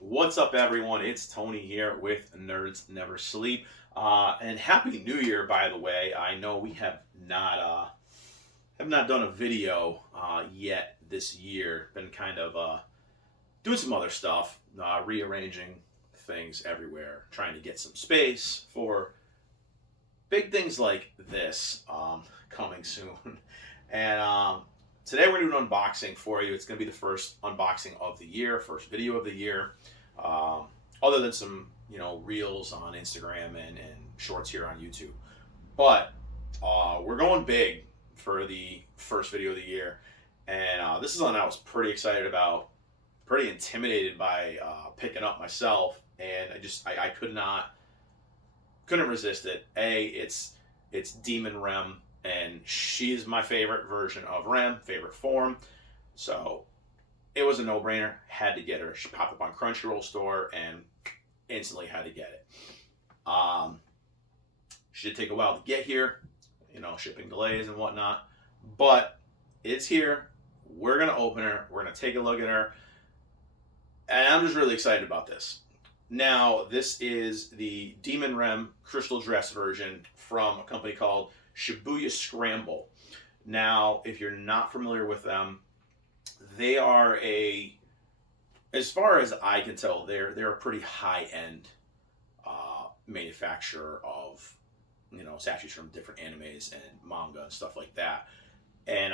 What's up, everyone? It's Tony here with Nerds Never Sleep, and Happy New Year, by the way. I know we have not done a video yet this year. Been kind of doing some other stuff, rearranging things everywhere, trying to get some space for big things like this coming soon. And today we're doing an unboxing for you. It's going to be the first unboxing of the year, first video of the year. Other than some, reels on Instagram and shorts here on YouTube. But we're going big for the first video of the year. And this is one I was pretty excited about, pretty intimidated by picking up myself. And I couldn't resist it. It's Demon REM, and she's my favorite version of REM, favorite form. So it was a no-brainer. Had to get her. She popped up on Crunchyroll store and instantly had to get it. She did take a while to get here, shipping delays and whatnot, but it's here. We're gonna open her. We're gonna take a look at her, and I'm just really excited about this. Now, this is the Demon REM Crystal Dress version from a company called Shibuya Scramble. Now, if you're not familiar with them, they are as far as I can tell, they're a pretty high-end manufacturer of, statues from different animes and manga and stuff like that. And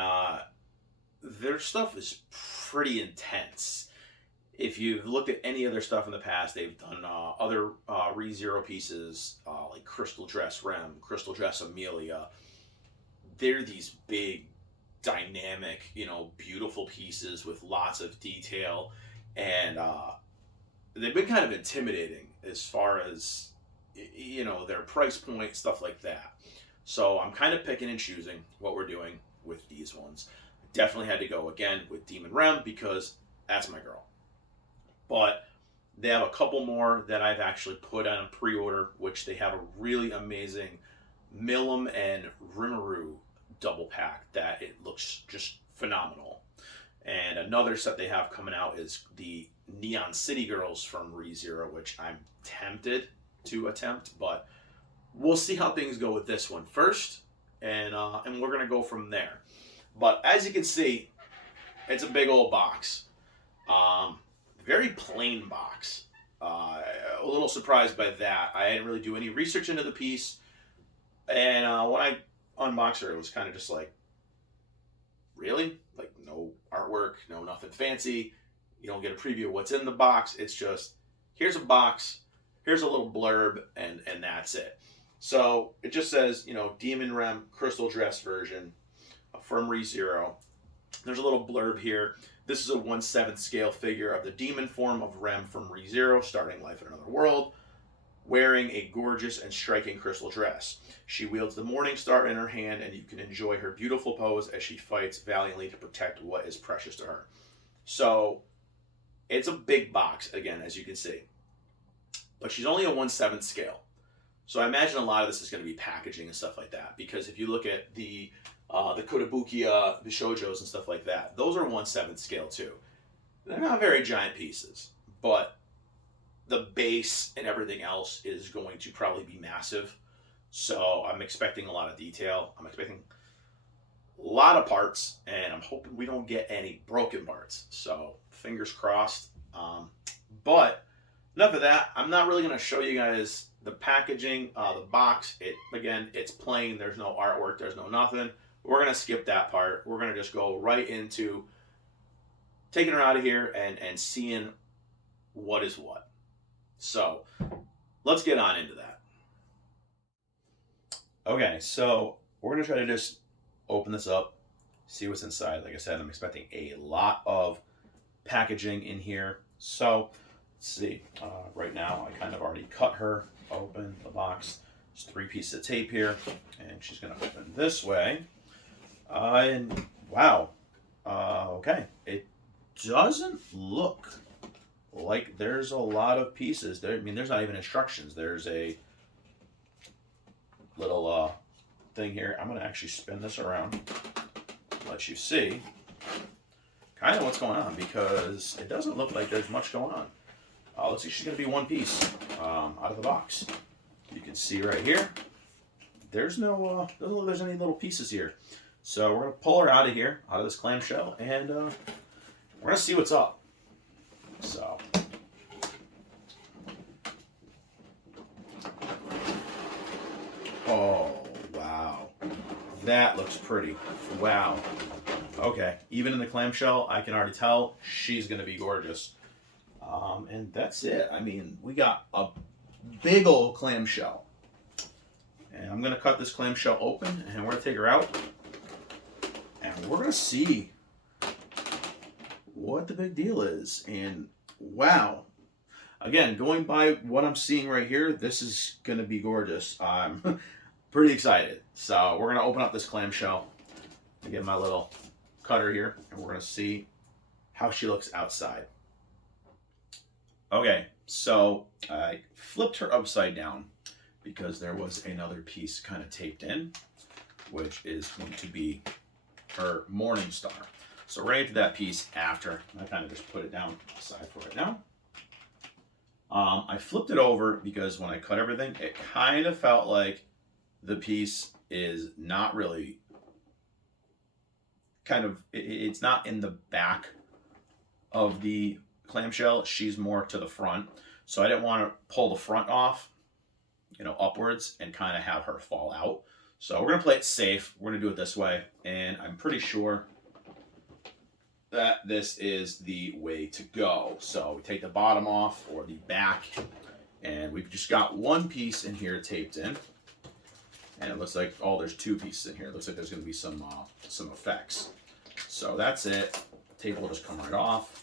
their stuff is pretty intense. If you've looked at any other stuff in the past, they've done other rezero pieces like Crystal Dress REM, Crystal Dress Amelia. They're these big, dynamic, beautiful pieces with lots of detail, and they've been kind of intimidating as far as their price point, stuff like that. So I'm kind of picking and choosing what we're doing with these ones. Definitely had to go again with Demon REM because that's my girl. But they have a couple more that I've actually put on pre-order, which they have a really amazing Milim and Rimuru double pack that it looks just phenomenal. And another set they have coming out is the Neon City Girls from ReZero, which I'm tempted to attempt, but we'll see how things go with this one first, and we're gonna go from there. But as you can see, it's a big old box. Very plain box. A little surprised by that. I didn't really do any research into the piece, and when I unboxed her, it was kind of just like, really? Like, no artwork, no nothing fancy. You don't get a preview of what's in the box. It's just, here's a box, here's a little blurb, and that's it. So it just says, Demon REM Crystal Dress version from ReZero. There's a little blurb here. This is a 1/7 scale figure of the demon form of REM from ReZero, starting life in another world, wearing a gorgeous and striking crystal dress. She wields the Morning Star in her hand, and you can enjoy her beautiful pose as she fights valiantly to protect what is precious to her. So it's a big box, again, as you can see. But she's only a 1/7 scale. So I imagine a lot of this is going to be packaging and stuff like that, because if you look at the Kotobukiya, the shoujos and stuff like that, those are 1/7 scale too. They're not very giant pieces, but the base and everything else is going to probably be massive. So I'm expecting a lot of detail. I'm expecting a lot of parts, and I'm hoping we don't get any broken parts. So fingers crossed. But enough of that. I'm not really going to show you guys the packaging, the box. It's plain. There's no artwork. There's no nothing. We're going to skip that part. We're going to just go right into taking her out of here and seeing what is what. So let's get on into that. Okay, so we're going to try to just open this up, see what's inside. Like I said, I'm expecting a lot of packaging in here. So let's see. Right now, I kind of already cut her open, the box. There's 3 pieces of tape here, and she's going to open this way. And wow, okay, it doesn't look like there's a lot of pieces there. I mean, there's not even instructions. There's a little thing here. I'm going to actually spin this around, let you see kind of what's going on, because it doesn't look like there's much going on. looks like she's going to be one piece out of the box. You can see right here, there's no, doesn't look like there's any little pieces here. So we're going to pull her out of here, out of this clamshell, and we're going to see what's up. So. Oh, wow. That looks pretty. Wow. Okay, even in the clamshell, I can already tell she's going to be gorgeous. And that's it. I mean, we got a big old clamshell. And I'm going to cut this clamshell open, and we're going to take her out. And we're going to see what the big deal is. And wow. Again, going by what I'm seeing right here, this is going to be gorgeous. I'm pretty excited. So we're going to open up this clamshell. I get my little cutter here, and we're going to see how she looks outside. Okay, so I flipped her upside down because there was another piece kind of taped in, which is going to be her morning star. So right into that piece after, I kind of just put it down aside for right now. I flipped it over because when I cut everything, it kind of felt like the piece is not really it's not in the back of the clamshell. She's more to the front. So I didn't want to pull the front off, upwards and kind of have her fall out. So we're going to play it safe. We're going to do it this way. And I'm pretty sure that this is the way to go. So we take the bottom off or the back, and we've just got one piece in here taped in. And it looks like, oh, there's two pieces in here. It looks like there's going to be some effects. So that's it. The tape will just come right off.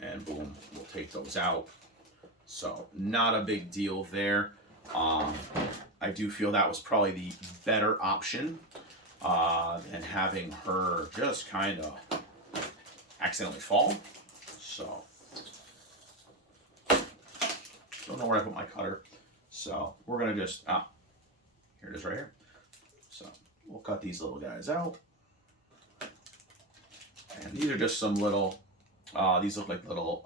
And boom, we'll take those out. So not a big deal there. I do feel that was probably the better option than having her just kind of accidentally fall. So don't know where I put my cutter. So we're going to just, here it is right here. So we'll cut these little guys out. And these are just some little, these look like little,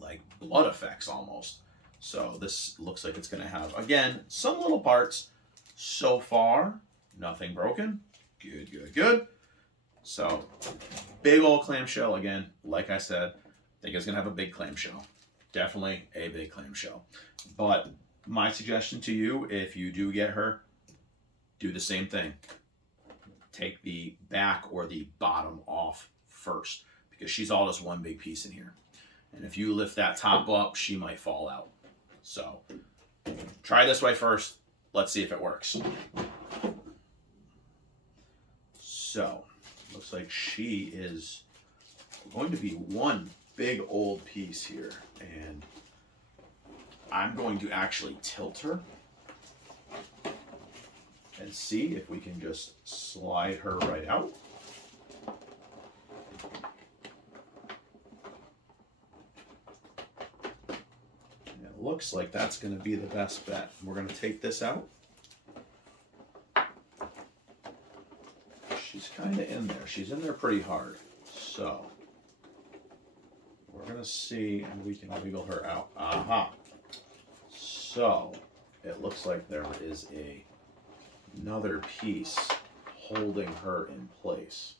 like blood effects almost. So this looks like it's going to have, again, some little parts. So far, nothing broken. Good, good, good. So big old clamshell again. Like I said, I think it's going to have a big clamshell. Definitely a big clamshell. But my suggestion to you, if you do get her, do the same thing. Take the back or the bottom off first, because she's all just one big piece in here. And if you lift that top up, she might fall out. So try this way first. Let's see if it works. So looks like she is going to be one big old piece here. And I'm going to actually tilt her and see if we can just slide her right out. And it looks like that's going to be the best bet. We're going to take this out. She's kind of in there. She's in there pretty hard. So we're going to see if we can wiggle her out. Aha. So it looks like there is another piece holding her in place.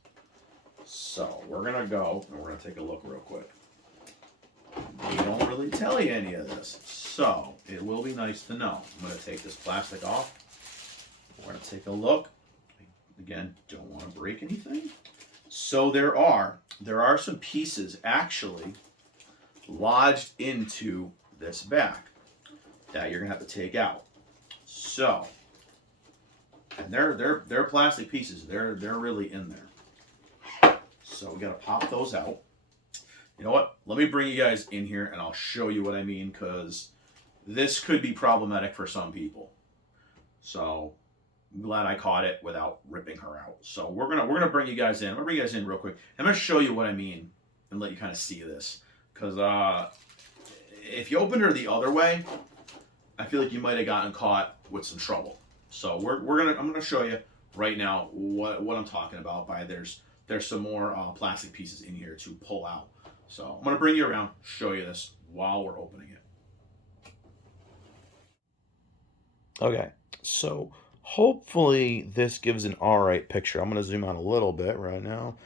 So we're going to go and we're going to take a look real quick. They don't really tell you any of this, so it will be nice to know. I'm going to take this plastic off. We're going to take a look. Again, don't want to break anything. So there are some pieces actually lodged into this back that you're going to have to take out. So, and they're plastic pieces. They're really in there. So we got to pop those out. You know what? Let me bring you guys in here and I'll show you what I mean, because this could be problematic for some people. So I'm glad I caught it without ripping her out. So we're gonna bring you guys in. I'm gonna bring you guys in real quick. I'm gonna show you what I mean and let you kind of see this. Because if you opened her the other way, I feel like you might have gotten caught with some trouble. So I'm gonna show you right now what I'm talking about. There's some more plastic pieces in here to pull out. So I'm going to bring you around, show you this while we're opening it. Okay, so hopefully this gives an all right picture. I'm going to zoom out a little bit right now.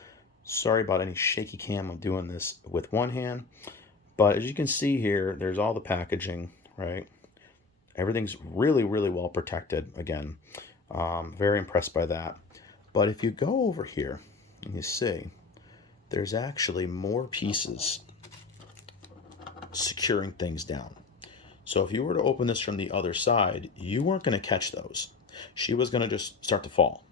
Sorry about any shaky cam. I'm doing this with one hand. But as you can see here, there's all the packaging, right? Everything's really, really well protected. Again, very impressed by that. But if you go over here and you see, there's actually more pieces securing things down. So if you were to open this from the other side, you weren't going to catch those. She was going to just start to fall.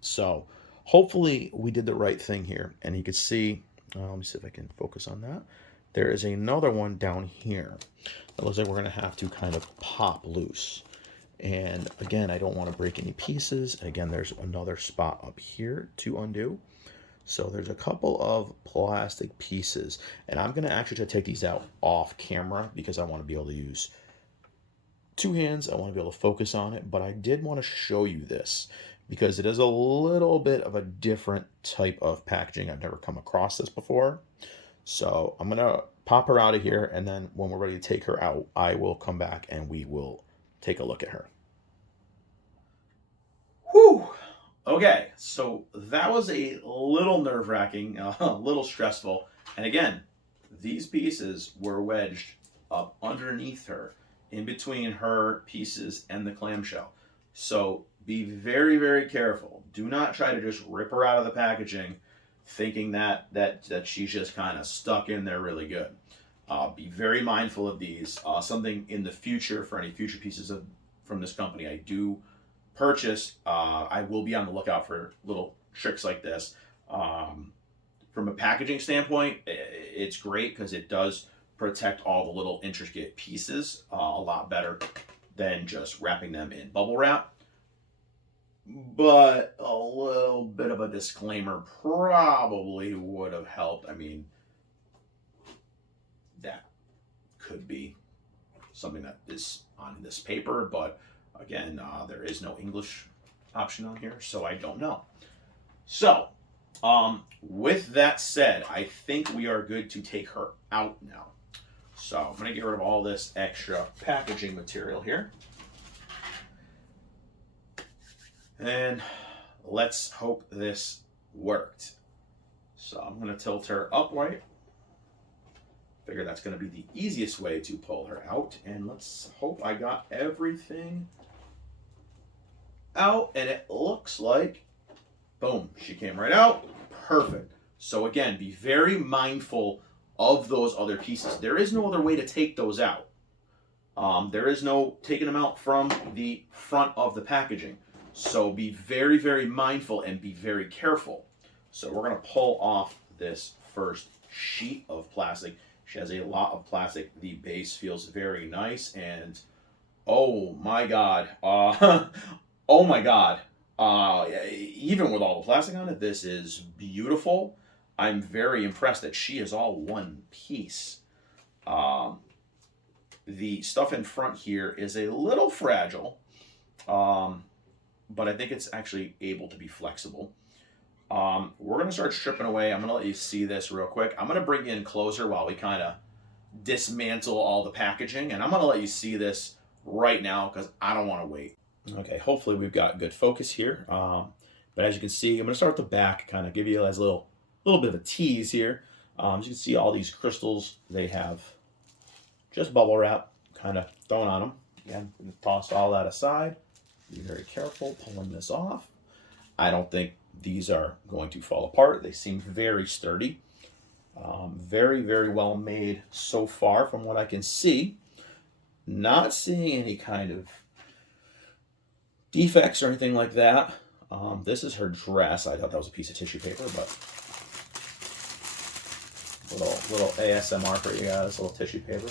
So hopefully we did the right thing here. And you can see, let me see if I can focus on that. There is another one down here. It looks like we're going to have to kind of pop loose. And again, I don't want to break any pieces. Again, there's another spot up here to undo. So there's a couple of plastic pieces. And I'm going to actually try to take these out off camera because I want to be able to use two hands. I want to be able to focus on it. But I did want to show you this because it is a little bit of a different type of packaging. I've never come across this before. So I'm going to pop her out of here, and then when we're ready to take her out, I will come back and we will take a look at her. Whew. Okay, so that was a little nerve-wracking, a little stressful. And again, these pieces were wedged up underneath her, in between her pieces and the clamshell. So be very, very careful. Do not try to just rip her out of the packaging thinking that she's just kind of stuck in there really good. Be very mindful of these. Something in the future, for any future pieces from this company I do purchase, I will be on the lookout for little tricks like this. From a packaging standpoint, it's great because it does protect all the little intricate pieces a lot better than just wrapping them in bubble wrap. But a little bit of a disclaimer probably would have helped. I mean, that could be something that is on this paper, but again, there is no English option on here, so I don't know. So, with that said, I think we are good to take her out now. So I'm going to get rid of all this extra packaging material here. And let's hope this worked. So I'm going to tilt her upright. Figure that's going to be the easiest way to pull her out. And let's hope I got everything out. And it looks like, boom, she came right out. Perfect. So again, be very mindful of those other pieces. There is no other way to take those out. There is no taking them out from the front of the packaging. So be very, very mindful and be very careful. So we're going to pull off this first sheet of plastic. She has a lot of plastic. The base feels very nice. And oh my God. Oh my God. Even with all the plastic on it, this is beautiful. I'm very impressed that she is all one piece. The stuff in front here is a little fragile. But I think it's actually able to be flexible. We're going to start stripping away. I'm going to let you see this real quick. I'm going to bring you in closer while we kind of dismantle all the packaging. And I'm going to let you see this right now because I don't want to wait. Okay, hopefully we've got good focus here. But as you can see, I'm going to start at the back, kind of give you guys a little bit of a tease here. As you can see, all these crystals, they have just bubble wrap kind of thrown on them. Again, I'm going to toss all that aside. Be very careful pulling this off. I don't think these are going to fall apart. They seem very sturdy. Very, very well made so far from what I can see. Not seeing any kind of defects or anything like that. This is her dress. I thought that was a piece of tissue paper, but little ASMR for you guys, little tissue paper.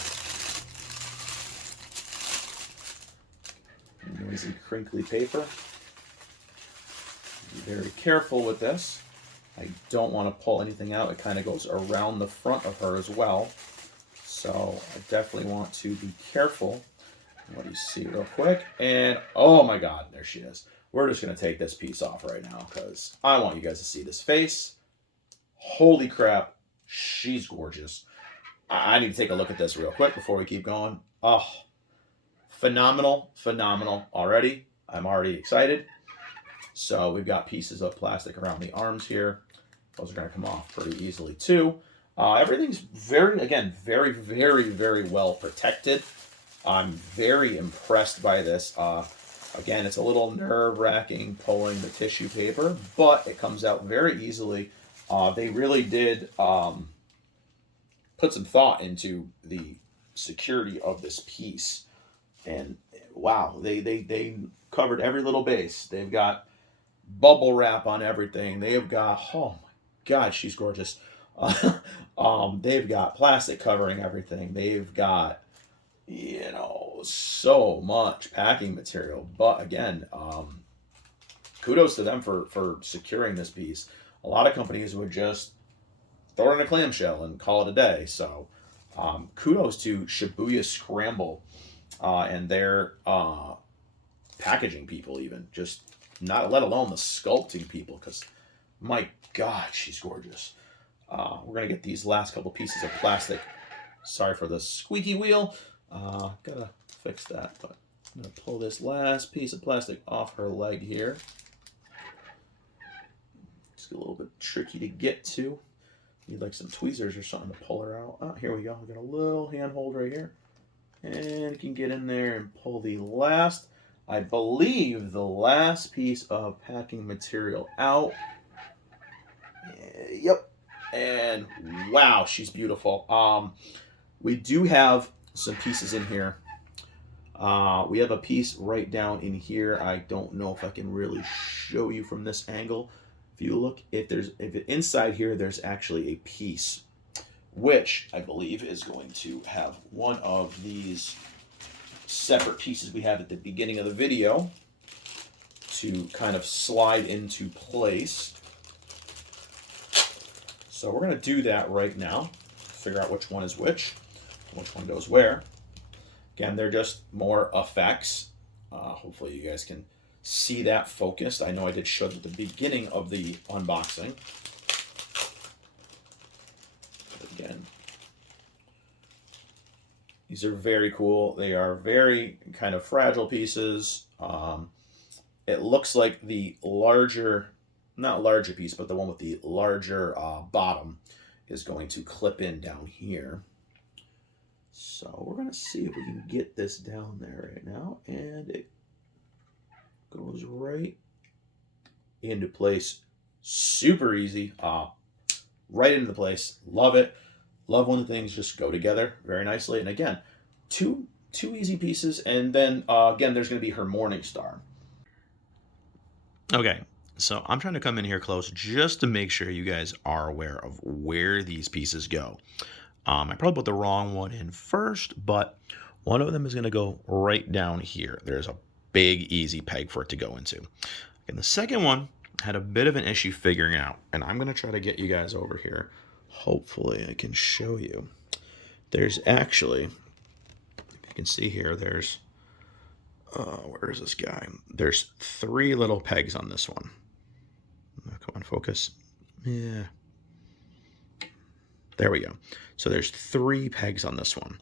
Noisy, crinkly paper. Be very careful with this. I don't want to pull anything out. It kind of goes around the front of her as well. So I definitely want to be careful. What do you see real quick? And oh my God, there she is. We're just going to take this piece off right now because I want you guys to see this face. Holy crap. she's gorgeous. I need to take a look at this real quick before we keep going. Oh, phenomenal, phenomenal already. I'm already excited. So we've got pieces of plastic around the arms here. Those are going to come off pretty easily too. Everything's very, very well protected. I'm very impressed by this. Again, it's a little nerve-wracking pulling the tissue paper, but it comes out very easily. They really did put some thought into the security of this piece. And wow, they covered every little base. They've got bubble wrap on everything. They've got, oh my God, she's gorgeous. They've got plastic covering everything. They've got, you know, so much packing material. But again, kudos to them for securing this piece. A lot of companies would just throw it in a clamshell and call it a day. So kudos to Shibuya Scramble and their packaging people, even just not let alone the sculpting people, because my God, she's gorgeous. We're gonna get these last couple pieces of plastic. Sorry for the squeaky wheel. Gotta fix that, but I'm gonna pull this last piece of plastic off her leg here. It's a little bit tricky to get to. Need like some tweezers or something to pull her out. Oh, here we go. We got a little handhold right here. And you can get in there and pull the last, I believe, the last piece of packing material out. Yep. And wow, she's beautiful. We do have some pieces in here. We have a piece right down in here. I don't know if I can really show you from this angle. If you look, if inside here, there's actually a piece, which I believe is going to have one of these separate pieces we have at the beginning of the video to kind of slide into place. So we're going to do that right now, figure out which one is which one goes where. Again, they're just more effects. Hopefully you guys can see that focused. I know I did show it at the beginning of the unboxing. But again, these are very cool. They are very kind of fragile pieces. It looks like the larger, not larger piece, but the one with the larger bottom is going to clip in down here. So we're going to see if we can get this down there right now. And it goes right into place. Super easy. Right into place. Love it. Love when the things just go together very nicely. And again, two easy pieces. And then again, there's going to be her Morning Star. Okay, so I'm trying to come in here close just to make sure you guys are aware of where these pieces go. I probably put the wrong one in first, but one of them is going to go right down here. There's a big, easy peg for it to go into. And the second one had a bit of an issue figuring out, and I'm going to try to get you guys over here. Hopefully I can show you. There's actually, if you can see here, there's, where is this guy? There's 3 little pegs on this one. Come on, focus. Yeah. There we go. So there's 3 pegs on this one.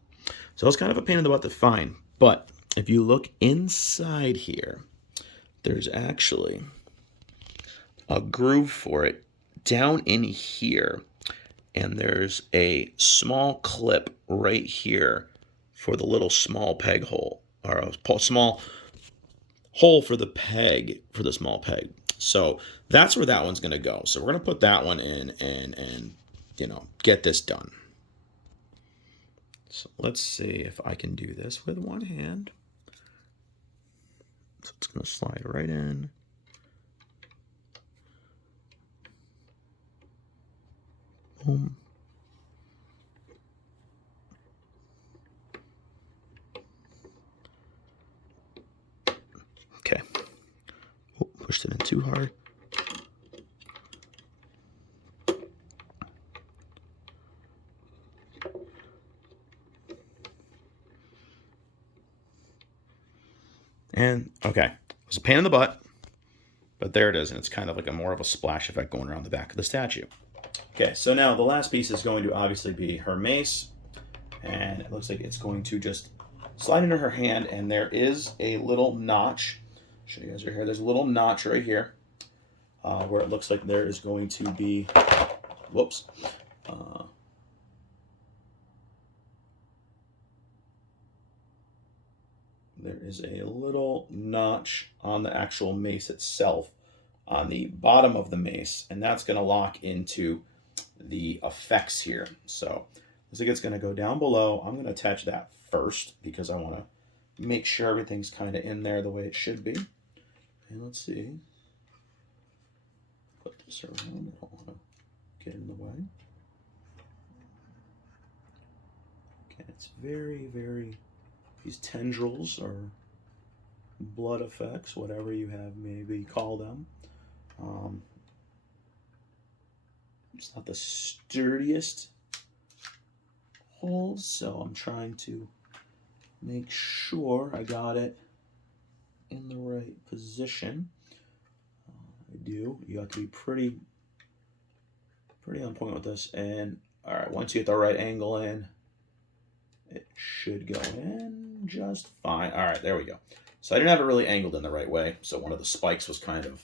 So it's kind of a pain in the butt to find. But if you look inside here, there's actually a groove for it down in here. And there's a small clip right here for the little small peg hole, or a small hole for the peg, for the small peg. So that's where that one's going to go. So we're going to put that one in and you know, get this done. So let's see if I can do this with one hand. So it's going to slide right in. Boom. Okay. Oh, pushed it in too hard. And, okay, it was a pain in the butt, but there it is, and it's kind of like more of a splash effect going around the back of the statue. Okay, so now the last piece is going to obviously be her mace, and it looks like it's going to just slide into her hand, and there is a little notch. Show you guys right here. There's a little notch right here where it looks like there is going to be, whoops, there is a little notch on the actual mace itself on the bottom of the mace, and that's going to lock into the effects here. So looks like it's going to go down below. I'm going to attach that first because I want to make sure everything's kind of in there the way it should be. And let's see. Put this around. I don't want to get in the way. Okay, it's very, very, these tendrils or blood effects, whatever you have maybe call them. It's not the sturdiest hold, so I'm trying to make sure I got it in the right position. I do. You have to be pretty on point with this. And all right, once you get the right angle in, it should go in just fine. All right, there we go. So I didn't have it really angled in the right way, so one of the spikes was kind of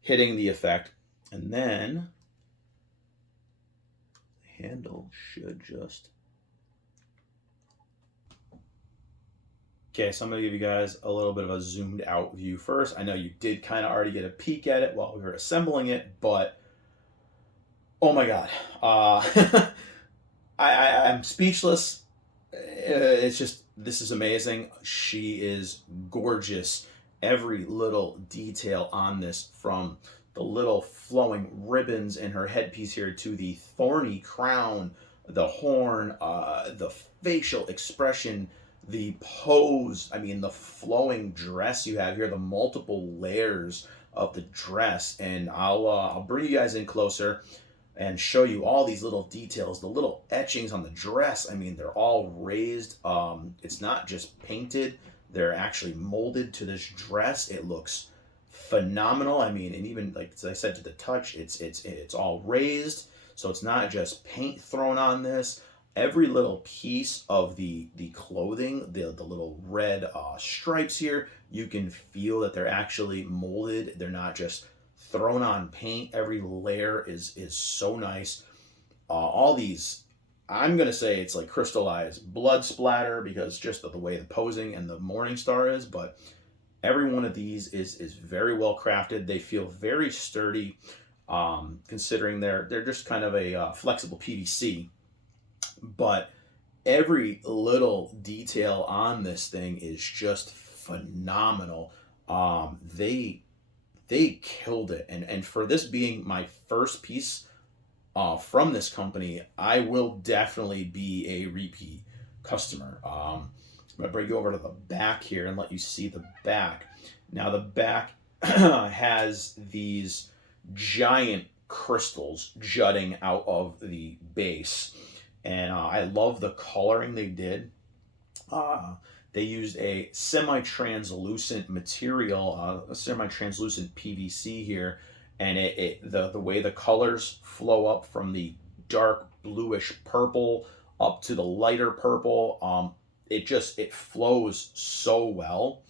hitting the effect, and then the handle should just... Okay, so I'm going to give you guys a little bit of a zoomed out view first. I know you did kind of already get a peek at it while we were assembling it, but oh my god. I'm speechless. It's just, this is amazing. She is gorgeous. Every little detail on this, from the little flowing ribbons in her headpiece here to the thorny crown, the horn, the facial expression, the pose, I mean, the flowing dress you have here, the multiple layers of the dress. And I'll bring you guys in closer and show you all these little details, the little etchings on the dress. I mean, they're all raised. It's not just painted. They're actually molded to this dress. It looks phenomenal. I mean, and even like I said, to the touch, it's all raised. So it's not just paint thrown on this. Every little piece of the clothing, the little red stripes here, you can feel that they're actually molded. They're not just thrown on paint. Every layer is so nice. All these, I'm gonna say it's like crystallized blood splatter because just of the way the posing and the Morning Star is, but every one of these is very well crafted. They feel very sturdy, considering they're just kind of a flexible PVC. But every little detail on this thing is just phenomenal. They killed it, and for this being my first piece from this company, I will definitely be a repeat customer. I'm gonna bring you over to the back here and let you see the back. Now the back has these giant crystals jutting out of the base, and I love the coloring they did. They used a semi-translucent material, a semi-translucent PVC here, and the way the colors flow up from the dark bluish purple up to the lighter purple, it flows so well.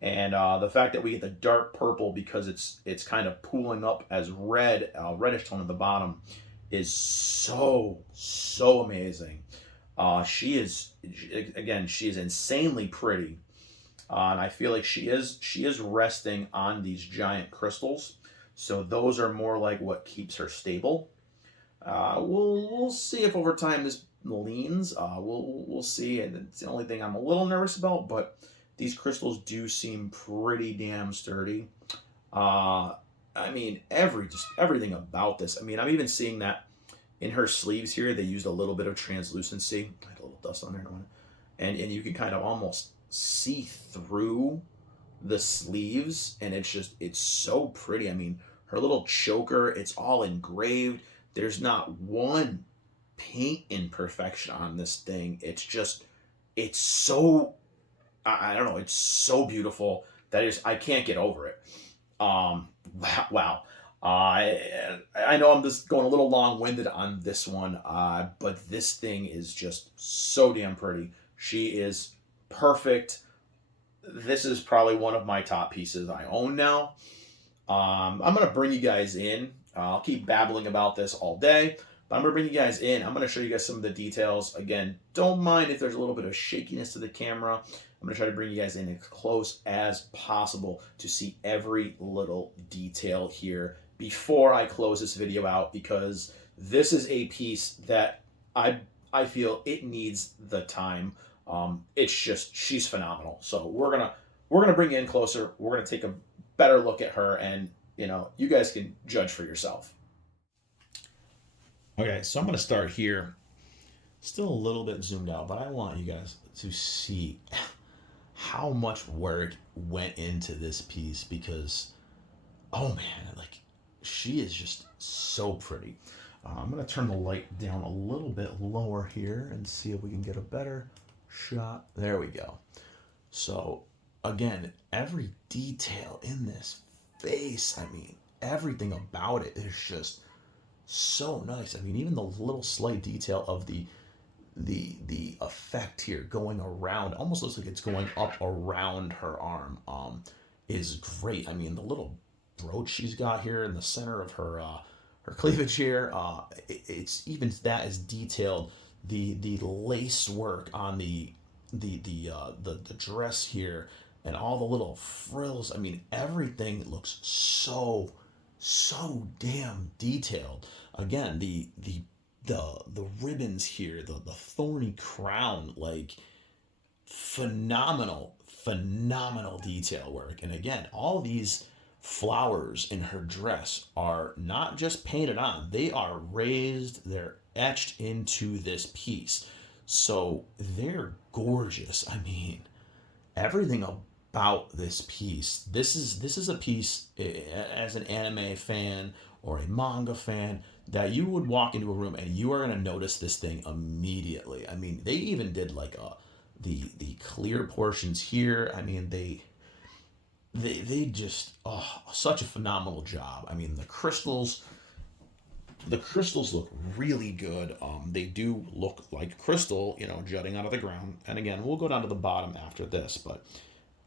And the fact that we get the dark purple because it's kind of pooling up as reddish tone at the bottom is so amazing. She is insanely pretty, and I feel like she is resting on these giant crystals, so those are more like what keeps her stable. We'll see if over time this leans. We'll see, and it's the only thing I'm a little nervous about, but these crystals do seem pretty damn sturdy. I mean, everything about this. I mean, I'm even seeing that in her sleeves here, they used a little bit of translucency. I had a little dust on there, and you can kind of almost see through the sleeves, and it's so pretty. I mean, her little choker, it's all engraved. There's not one paint imperfection on this thing. It's so, I don't know, it's so beautiful that I can't get over it. Wow. I know I'm just going a little long-winded on this one, but this thing is just so damn pretty. She is perfect. This is probably one of my top pieces I own now. I'm going to bring you guys in. I'll keep babbling about this all day, but I'm going to bring you guys in. I'm going to show you guys some of the details. Again, don't mind if there's a little bit of shakiness to the camera. I'm going to try to bring you guys in as close as possible to see every little detail here before I close this video out, because this is a piece that I feel it needs the time. It's just, she's phenomenal. So we're gonna bring you in closer. We're gonna take a better look at her, and you guys can judge for yourself. Okay, so I'm gonna start here. Still a little bit zoomed out, but I want you guys to see how much work went into this piece, because oh man, like, she is just so pretty. I'm gonna turn the light down a little bit lower here and see if we can get a better shot. There we go. So again, every detail in this face, I mean, everything about it is just so nice. I mean, even the little slight detail of the effect here going around, almost looks like it's going up around her arm, is great. I mean, the little brooch she's got here in the center of her cleavage here, it's even that is detailed. The lace work on the dress here, and all the little frills. I mean, everything looks so damn detailed. Again, the ribbons here, the thorny crown, like, phenomenal detail work. And again, all these flowers in her dress are not just painted on, they are raised, they're etched into this piece. So they're gorgeous. I mean, everything about this piece, this is a piece, as an anime fan or a manga fan, that you would walk into a room and you are going to notice this thing immediately. I mean, they even did like the clear portions here. I mean, they just, such a phenomenal job. I mean, the crystals look really good. They do look like crystal, jutting out of the ground. And again, we'll go down to the bottom after this, but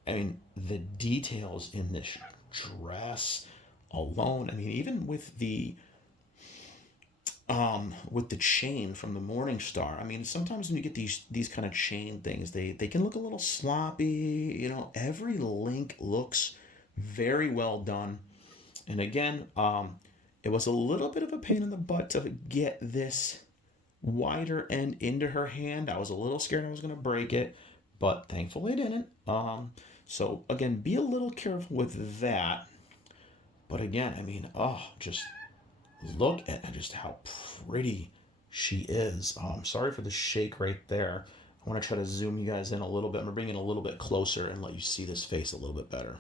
I mean, the details in this dress alone, I mean, even with the chain from the Morning Star. I mean, sometimes when you get these kind of chain things, they can look a little sloppy. Every link looks very well done. And again, it was a little bit of a pain in the butt to get this wider end into her hand. I was a little scared I was going to break it, but thankfully I didn't. So again, be a little careful with that. But again, I mean, just look at just how pretty she is. Sorry for the shake right there. I want to try to zoom you guys in a little bit. I'm going to bring it a little bit closer and let you see this face a little bit better.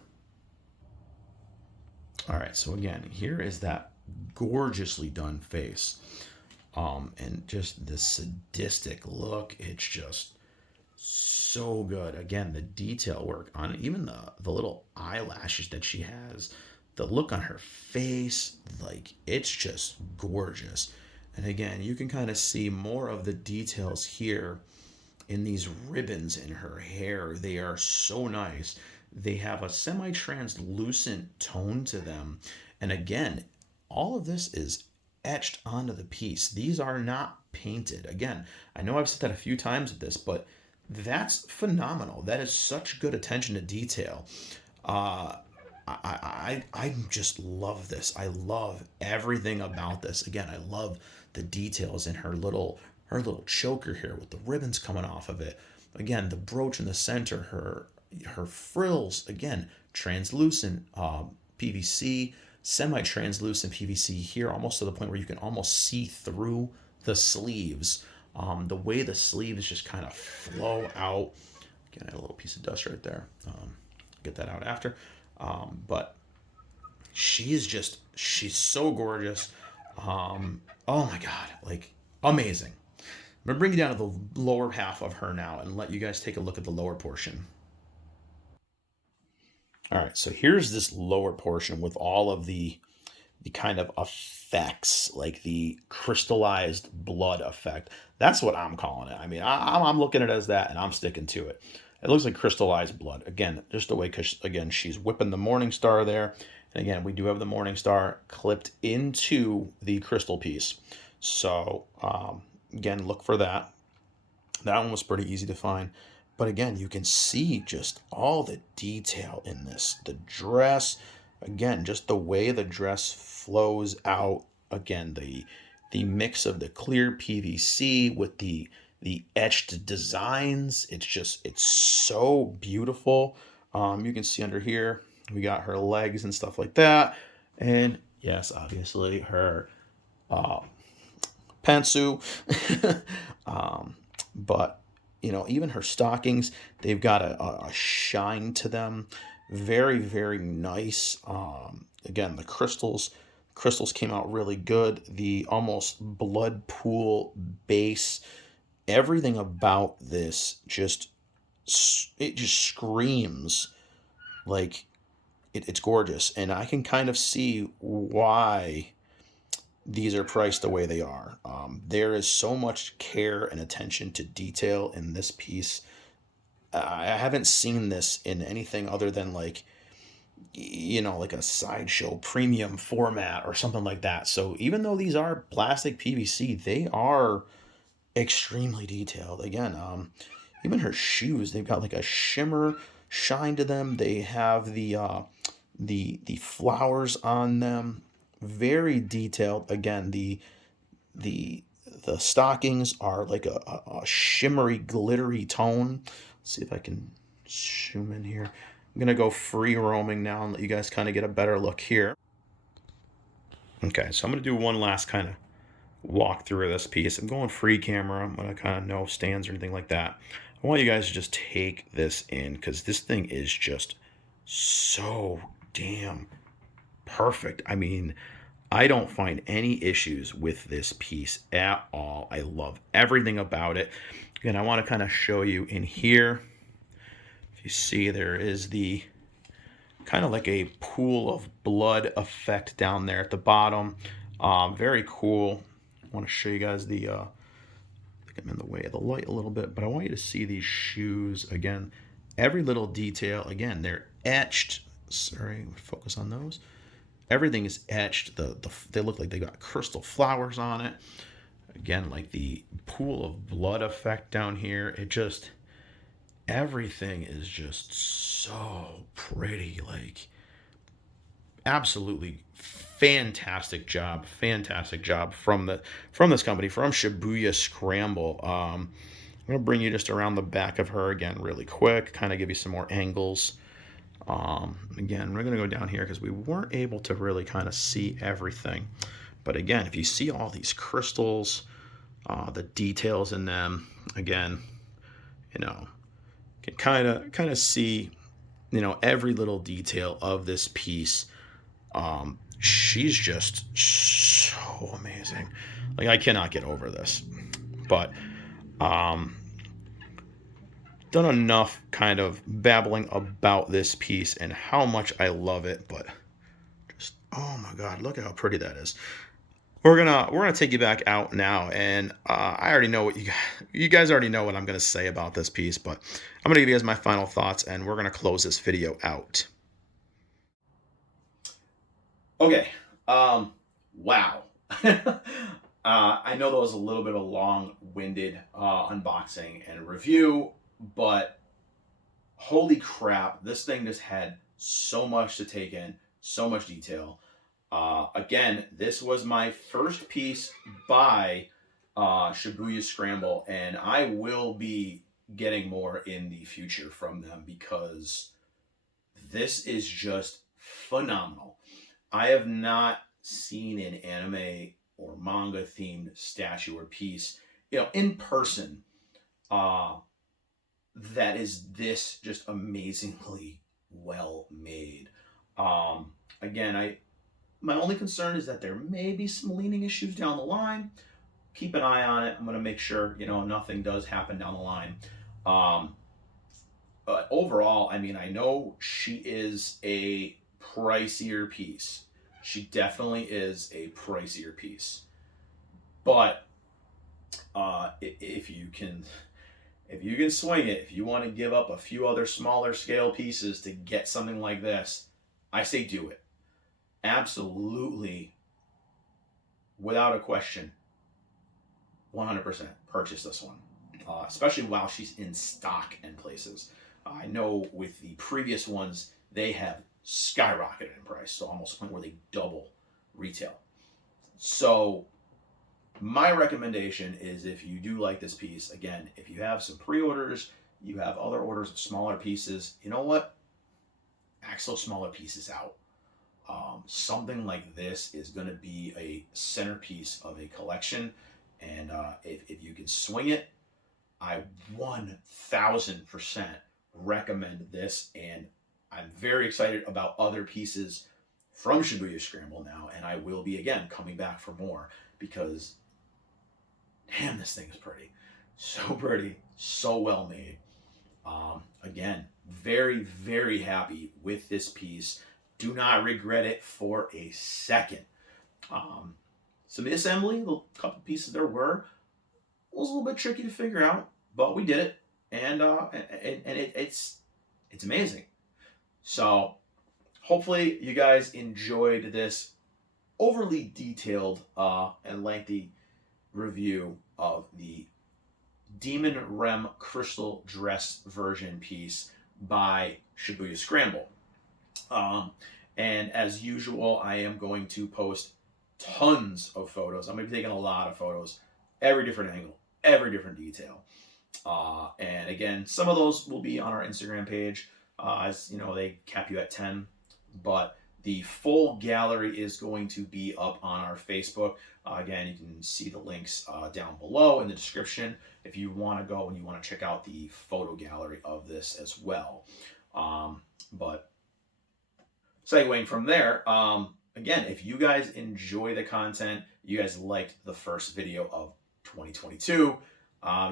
All right, so again, here is that gorgeously done face. And just the sadistic look, it's just so good. Again, the detail work on it, even the little eyelashes that she has, the look on her face, like, it's just gorgeous. And again, you can kind of see more of the details here in these ribbons in her hair. They are so nice. They have a semi-translucent tone to them. And again, all of this is etched onto the piece. These are not painted. Again, I know I've said that a few times with this, but that's phenomenal. That is such good attention to detail. I just love this. I love everything about this. Again, I love the details in her little choker here with the ribbons coming off of it. Again, the brooch in the center, her frills, again, translucent PVC, semi-translucent PVC here, almost to the point where you can almost see through the sleeves. The way the sleeves just kind of flow out. Again, I had a little piece of dust right there. Get that out after. But she's so gorgeous. Oh my God, like, amazing. I'm gonna bring you down to the lower half of her now and let you guys take a look at the lower portion. All right, so here's this lower portion with all of the kind of effects, like the crystallized blood effect. That's what I'm calling it. I mean, I'm looking at it as that, and I'm sticking to it. It looks like crystallized blood. Again, just the way, because again, she's whipping the Morning Star there. And again, we do have the Morning Star clipped into the crystal piece. So, again, look for that. That one was pretty easy to find. But again, you can see just all the detail in this. The dress, again, just the way the dress flows out. Again, the mix of the clear PVC with the etched designs. It's so beautiful. You can see under here we got her legs and stuff like that, and yes, obviously her uh, pantsu. But even her stockings, they've got a shine to them. Very, very nice. Again, the crystals came out really good. The almost blood pool base, everything about this it just screams like it's gorgeous, and I can kind of see why these are priced the way they are. There is so much care and attention to detail in this piece. I haven't seen this in anything other than like a sideshow premium format or something like that. So even though these are plastic PVC, they are extremely detailed. Again, even her shoes, they've got like a shimmer shine to them. They have the flowers on them, very detailed. Again, the the stockings are like a shimmery, glittery tone. Let's see if I can zoom in here. I'm gonna go free roaming now and let you guys kind of get a better look here. Okay, so I'm gonna do one last kind of walk through of this piece. I'm going free camera. I'm gonna kind of no stands or anything like that. I want you guys to just take this in because this thing is just so damn perfect. I mean, I don't find any issues with this piece at all. I love everything about it. Again, I want to kind of show you in here. If you see, there is the kind of like a pool of blood effect down there at the bottom. Very cool. I want to show you guys I think I'm in the way of the light a little bit, but I want you to see these shoes again. Every little detail, again, they're etched. Sorry, focus on those. Everything is etched. They look like they got crystal flowers on it. Again, like the pool of blood effect down here. Everything is just so pretty. Like, absolutely fantastic job from this company, from Shibuya Scramble. I'm gonna bring you just around the back of her again really quick, kind of give you some more angles. Again, we're going to go down here because we weren't able to really kind of see everything. But again, if you see all these crystals, the details in them, again, you can kind of see, every little detail of this piece. She's just so amazing. Like, I cannot get over this. But done enough kind of babbling about this piece and how much I love it, but just, oh my god, look at how pretty that is. We're gonna take you back out now, and I already know what you guys already know what I'm gonna say about this piece, but I'm gonna give you guys my final thoughts, and we're gonna close this video out. Okay. Wow. I know that was a little bit of a long-winded unboxing and review, but holy crap, this thing just had so much to take in, so much detail. Again, this was my first piece by Shibuya Scramble, and I will be getting more in the future from them because this is just phenomenal. I have not seen an anime or manga themed statue or piece, in person, uh, that is this just amazingly well made. Again, my only concern is that there may be some leaning issues down the line. Keep an eye on it. I'm going to make sure nothing does happen down the line. Um, but overall, I mean, I know she is a pricier piece. she definitely is a pricier piece. But if you can swing it, if you want to give up a few other smaller scale pieces to get something like this, I say do it. Absolutely, without a question, 100% purchase this one, especially while she's in stock in places. I know with the previous ones, they have skyrocketed in price, so almost to the point where they double retail. So my recommendation is, if you do like this piece, again, if you have some pre-orders, you have other orders of smaller pieces, you know what? Axe those smaller pieces out. Something like this is going to be a centerpiece of a collection, and if you can swing it, I 1000% recommend this, and I'm very excited about other pieces from Shibuya Scramble now, and I will be again coming back for more, because damn, this thing is pretty. So pretty, so well made. Again, very, very happy with this piece. Do not regret it for a second. Some assembly, the couple pieces there was a little bit tricky to figure out, but we did it, and it's amazing. So hopefully you guys enjoyed this overly detailed and lengthy review of the Demon REM Crystal Dress version piece by Shibuya Scramble. And as usual, I am going to post tons of photos. I'm going to be taking a lot of photos, every different angle, every different detail. And again, some of those will be on our Instagram page. As you know, they cap you at 10, but the full gallery is going to be up on our Facebook. Again, you can see the links down below in the description if you want to go and you want to check out the photo gallery of this as well. But segueing from there, again, if you guys enjoy the content, you guys liked the first video of 2022,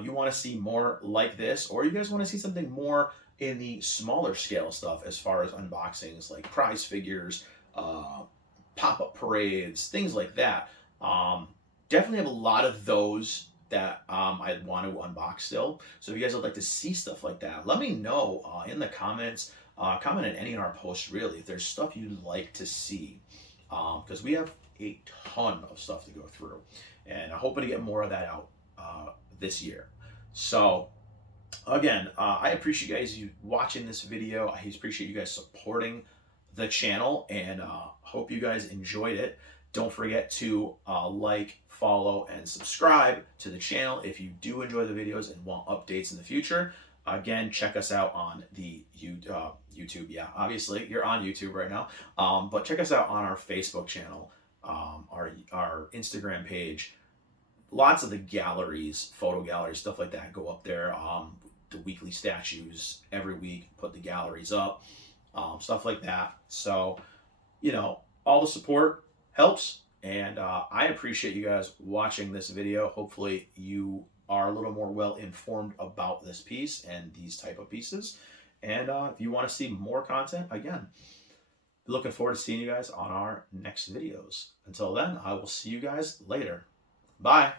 you want to see more like this, or you guys want to see something more in the smaller scale stuff as far as unboxings like prize figures, pop-up parades, things like that. Definitely have a lot of those that I want to unbox still. So if you guys would like to see stuff like that, let me know in the comments. Comment on any of our posts, really, if there's stuff you'd like to see, because we have a ton of stuff to go through, and I'm hoping to get more of that out this year. So again, I appreciate you guys watching this video. I appreciate you guys supporting the channel, and hope you guys enjoyed it. Don't forget to like, follow, and subscribe to the channel if you do enjoy the videos and want updates in the future. Again, check us out on the YouTube. Yeah, obviously you're on YouTube right now, but check us out on our Facebook channel, our Instagram page. Lots of the galleries, photo galleries, stuff like that go up there. The weekly statues every week, put the galleries up, stuff like that. So, you know, all the support helps, and I appreciate you guys watching this video. Hopefully you are a little more well informed about this piece and these type of pieces. And if you want to see more content, again, looking forward to seeing you guys on our next videos. Until then, I will see you guys later. Bye.